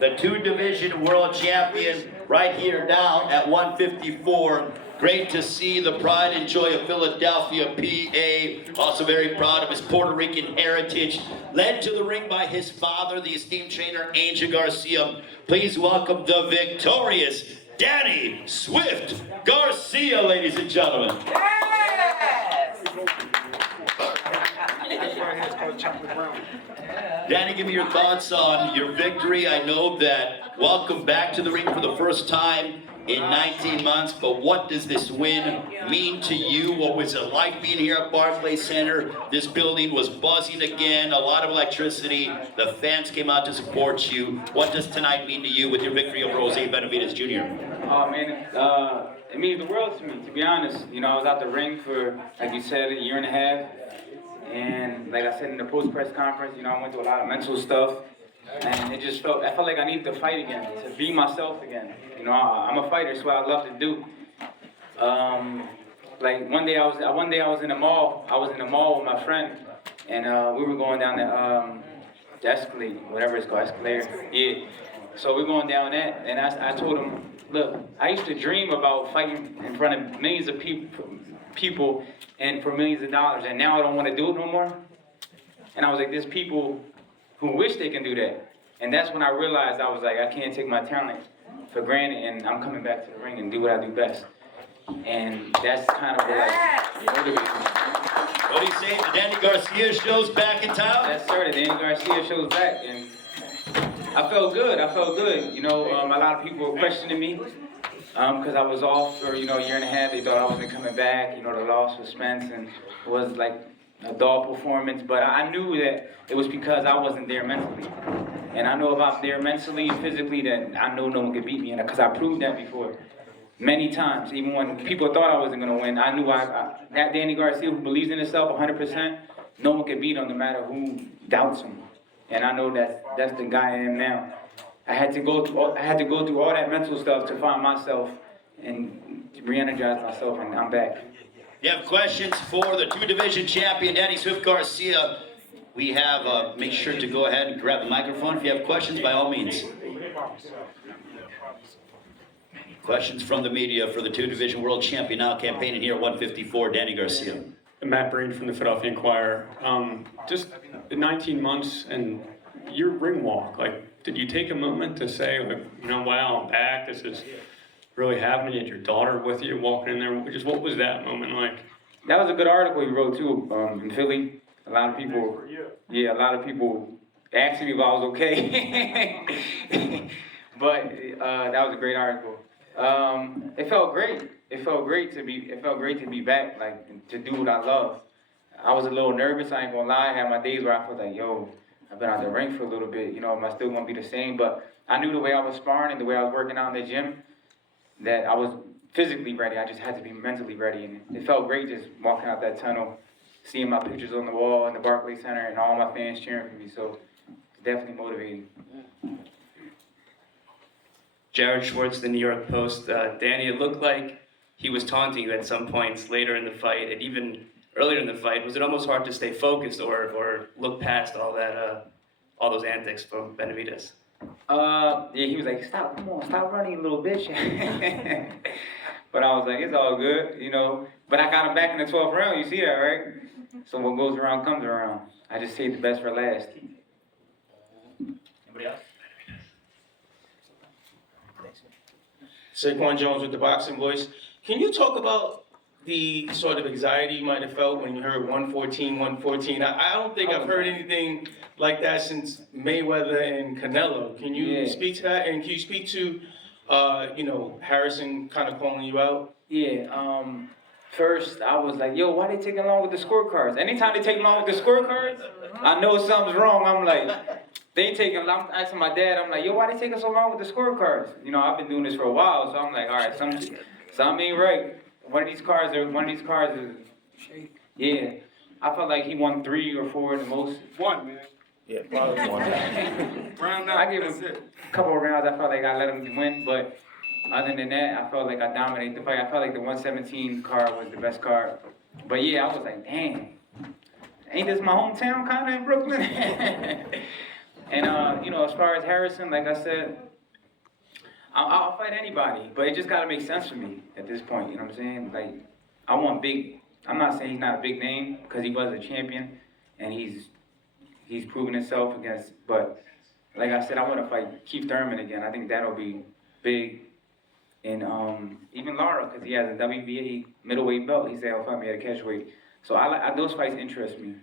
the two-division world champion, right here now at 154. Great to see the pride and joy of Philadelphia, PA. Also very proud of his Puerto Rican heritage. Led to the ring by his father, the esteemed trainer, Angel Garcia. Please welcome the victorious Danny Swift Garcia, ladies and gentlemen. Yes! Danny, give me your thoughts on your victory. I know that welcome back to the ring for the first time in 19 months, but what does this win mean to you? What was it like being here at Barclays Center? This building was buzzing again, a lot of electricity. The fans came out to support you. What does tonight mean to you with your victory over Jose Benavidez Jr.? Oh man, it means the world to me, to be honest. You know, I was out the ring for, like you said, a year and a half. And like I said in the post-press conference, you know, I went through a lot of mental stuff. And it just I felt like I needed to fight again, to be myself again. You know, I'm a fighter, it's what I love to do. Like one day I was in the mall. I was in the mall with my friend, and we were going down the escalator, whatever it's called, escalator. Yeah. So we're going down that, and I told him, look, I used to dream about fighting in front of millions of people and for millions of dollars, and now I don't want to do it no more. And I was like, there's people who wish they can do that. And that's when I realized I was like, I can't take my talent for granted, and I'm coming back to the ring and do what I do best. And that's kind of what motivated me. What do you say? The Danny Garcia show's back in town? Yes, sir. The Danny Garcia show's back, and I felt good. You know, a lot of people were questioning me because I was off for, you know, a year and a half. They thought I wasn't coming back. You know, the loss was Spence, and it was like a dull performance. But I knew that it was because I wasn't there mentally. And I know if I'm there mentally and physically, that I know no one could beat me, and because I proved that before. Many times, even when people thought I wasn't going to win, I knew that Danny Garcia, who believes in himself 100%, no one could beat him no matter who doubts him. And I know that's the guy I am now. I had to go through all that mental stuff to find myself and re-energize myself, and I'm back. You have questions for the two-division champion, Danny Swift Garcia. We have, make sure to go ahead and grab the microphone. If you have questions, by all means. Questions from the media for the two-division world champion now campaigning here at 154, Danny Garcia. Matt Breen from the Philadelphia Inquirer. Just 19 months and your ring walk, like, did you take a moment to say, like, you know, wow, I'm back, this is really happening, you had your daughter with you walking in there, just what was that moment like? That was a good article you wrote too, in Philly. A lot of people asked me if I was okay. But that was a great article. It felt great. It felt great to be back, like to do what I love. I was a little nervous, I ain't gonna lie. I had my days where I felt like, yo, I've been out the ring for a little bit, you know, am I still gonna be the same? But I knew the way I was sparring and the way I was working out in the gym, that I was physically ready. I just had to be mentally ready. And it felt great just walking out that tunnel, seeing my pictures on the wall in the Barclays Center and all my fans cheering for me. So it's definitely motivating. Jared Schwartz, the New York Post. Danny, it looked like he was taunting you at some points later in the fight, and even earlier in the fight. Was it almost hard to stay focused or look past all that, all those antics from Benavidez? Yeah, he was like, stop running, you little bitch. But I was like, it's all good, you know. But I got him back in the 12th round, you see that, right? So what goes around comes around. I just saved the best for last. Anybody else? Saquon Jones with the Boxing Voice. Can you talk about the sort of anxiety you might have felt when you heard 114? I don't think I've heard anything like that since Mayweather and Canelo. Can you speak to that? And can you speak to, you know, Harrison kind of calling you out? Yeah, first I was like, yo, why they taking long with the scorecards? Anytime they take long with the scorecards, I know something's wrong. I'm like, I'm asking my dad, I'm like, yo, why they taking so long with the scorecards? You know, I've been doing this for a while, so I'm like, all right, something ain't right. One of these cards is, yeah. I felt like he won 3 or 4 at the most. One, man. Yeah, probably one. Round up. I gave him a couple of rounds, I felt like I let him win, but other than that, I felt like I dominated the fight. I felt like the 117 card was the best card. But yeah, I was like, dang, ain't this my hometown kind of in Brooklyn? And you know, as far as Harrison, like I said, I'll fight anybody, but it just gotta make sense for me at this point. You know what I'm saying? Like, I want big. I'm not saying he's not a big name because he was a champion, and he's proven himself against. But like I said, I want to fight Keith Thurman again. I think that'll be big. And even Lara, because he has a WBA middleweight belt, he said he'll fight me at a catchweight. So those fights interest me.